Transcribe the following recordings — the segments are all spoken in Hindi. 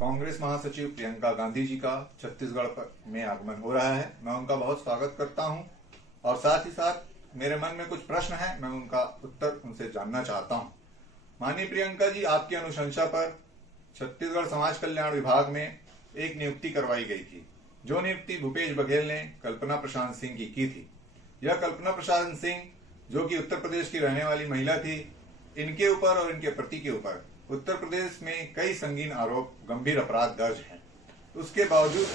कांग्रेस महासचिव प्रियंका गांधी जी का छत्तीसगढ़ में आगमन हो रहा है। मैं उनका बहुत स्वागत करता हूं और साथ ही साथ मेरे मन में कुछ प्रश्न हैं, मैं उनका उत्तर उनसे जानना चाहता हूं। माननीय प्रियंका जी, आपकी अनुशंसा पर छत्तीसगढ़ समाज कल्याण विभाग में एक नियुक्ति करवाई गई थी, जो नियुक्ति भूपेश बघेल ने कल्पना प्रशांत सिंह की थी। यह कल्पना प्रशांत सिंह, जो कि उत्तर प्रदेश की रहने वाली महिला थी, इनके ऊपर और इनके पति के ऊपर उत्तर प्रदेश में कई संगीन आरोप, गंभीर अपराध दर्ज हैं। उसके बावजूद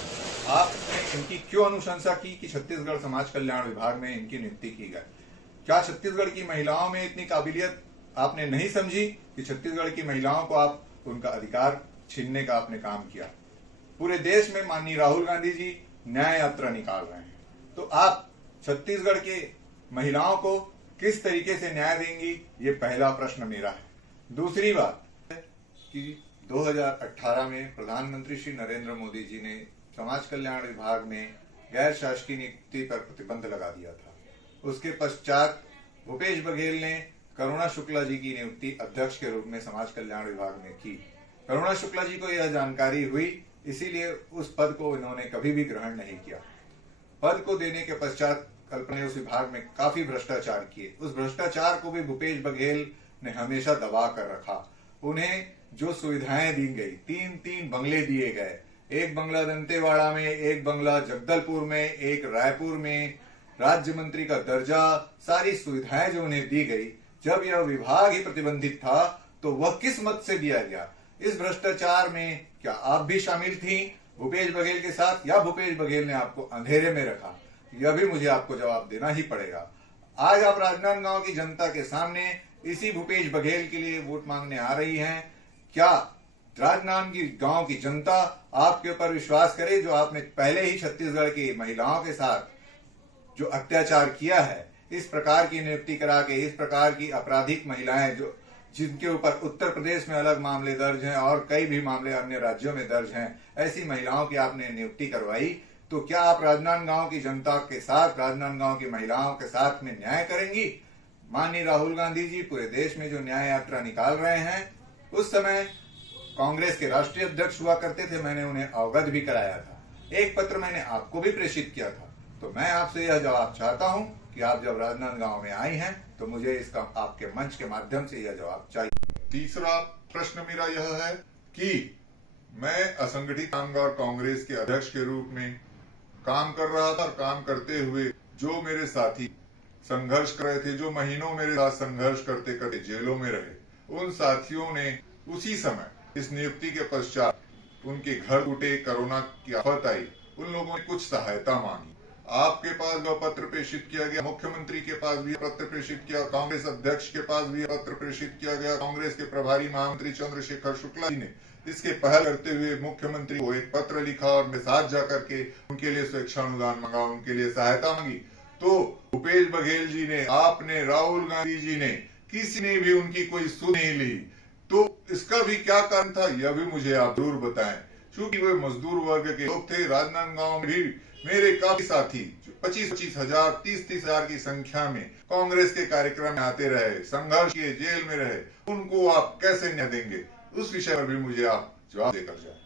आपने इनकी क्यों अनुशंसा की कि छत्तीसगढ़ समाज कल्याण विभाग में इनकी नियुक्ति की गई? क्या छत्तीसगढ़ की महिलाओं में इतनी काबिलियत आपने नहीं समझी कि छत्तीसगढ़ की महिलाओं को आप उनका अधिकार छीनने का आपने काम किया? पूरे देश में माननीय राहुल गांधी जी न्याय यात्रा निकाल रहे हैं, तो आप छत्तीसगढ़ के महिलाओं को किस तरीके से न्याय देंगी? ये पहला प्रश्न मेरा है। दूसरी बात कि 2018 में प्रधानमंत्री श्री नरेंद्र मोदी जी ने समाज कल्याण विभाग में गैर शासकीय नियुक्ति पर प्रतिबंध लगा दिया था। उसके पश्चात भूपेश बघेल ने करुणा शुक्ला जी की नियुक्ति अध्यक्ष के रूप में समाज कल्याण विभाग में की। करुणा शुक्ला जी को यह जानकारी हुई, इसीलिए उस पद को इन्होंने कभी भी ग्रहण नहीं किया। पद को देने के पश्चात कल्पना ने उस विभाग में काफी भ्रष्टाचार किए। उस भ्रष्टाचार को भी भूपेश बघेल ने हमेशा दबा कर रखा। उन्हें जो सुविधाएं दी गई, 3 बंगले दिए गए, एक बंगला दंतेवाड़ा में, एक बंगला जगदलपुर में, एक रायपुर में, राज्य मंत्री का दर्जा, सारी सुविधाएं जो उन्हें दी गई, जब यह विभाग ही प्रतिबंधित था तो वह किस मत से दिया गया? इस भ्रष्टाचार में क्या आप भी शामिल थी भूपेश बघेल के साथ, या भूपेश बघेल ने आपको अंधेरे में रखा? यह भी मुझे आपको जवाब देना ही पड़ेगा। आज आप राजनांदगांव की जनता के सामने इसी भूपेश बघेल के लिए वोट मांगने आ रही हैं। क्या राजनांदगांव की जनता आपके ऊपर विश्वास करे, जो आपने पहले ही छत्तीसगढ़ की महिलाओं के साथ जो अत्याचार किया है, इस प्रकार की नियुक्ति करा के, इस प्रकार की आपराधिक महिलाएं जो जिनके ऊपर उत्तर प्रदेश में अलग मामले दर्ज हैं और कई भी मामले अन्य राज्यों में दर्ज हैं, ऐसी महिलाओं की आपने नियुक्ति करवाई, तो क्या आप राजनांदगांव की जनता के साथ, राजनांदगांव की महिलाओं के साथ में न्याय करेंगी? माननीय राहुल गांधी जी पूरे देश में जो न्याय यात्रा निकाल रहे हैं, उस समय कांग्रेस के राष्ट्रीय अध्यक्ष हुआ करते थे, मैंने उन्हें अवगत भी कराया था। एक पत्र मैंने आपको भी प्रेषित किया था। तो मैं आपसे यह जवाब चाहता हूं कि आप जब राजनांदगांव में आई हैं तो मुझे इसका आपके मंच के माध्यम से यह जवाब चाहिए। तीसरा प्रश्न मेरा यह है कि मैं असंगठित कामगार कांग्रेस के अध्यक्ष के रूप में काम कर रहा था और काम करते हुए जो मेरे साथी संघर्ष कर रहे थे, जो महीनों मेरे साथ संघर्ष करते करते जेलों में रहे, उन साथियों ने उसी समय इस नियुक्ति के पश्चात उनके घर टूटे, कोरोना की आफत आई, उन लोगों ने कुछ सहायता मांगी। आपके पास वह पत्र प्रेषित किया गया, मुख्यमंत्री के पास भी पत्र प्रेषित किया, कांग्रेस अध्यक्ष के पास भी पत्र प्रेषित किया गया। कांग्रेस के प्रभारी महामंत्री चंद्रशेखर शुक्ला जी ने इसके पहल करते हुए मुख्यमंत्री को एक पत्र लिखा और मैं साथ जाकर के उनके लिए स्वेच्छा अनुदान मांगा, उनके लिए सहायता मांगी। तो भूपेश बघेल जी ने, आपने, राहुल गांधी जी ने, किसी ने भी उनकी कोई सुध नहीं ली। तो इसका भी क्या कारण था, यह भी मुझे आप जरूर बताएं। क्योंकि वे मजदूर वर्ग के लोग थे। राजनांदगांव में भी मेरे काफी साथी 25-25 हजार, 30-30 हजार की संख्या में कांग्रेस के कार्यक्रम में आते रहे, संघर्ष किए, जेल में रहे। उनको आप कैसे न्याय देंगे? उस विषय पर भी मुझे आप जवाब देकर जाए।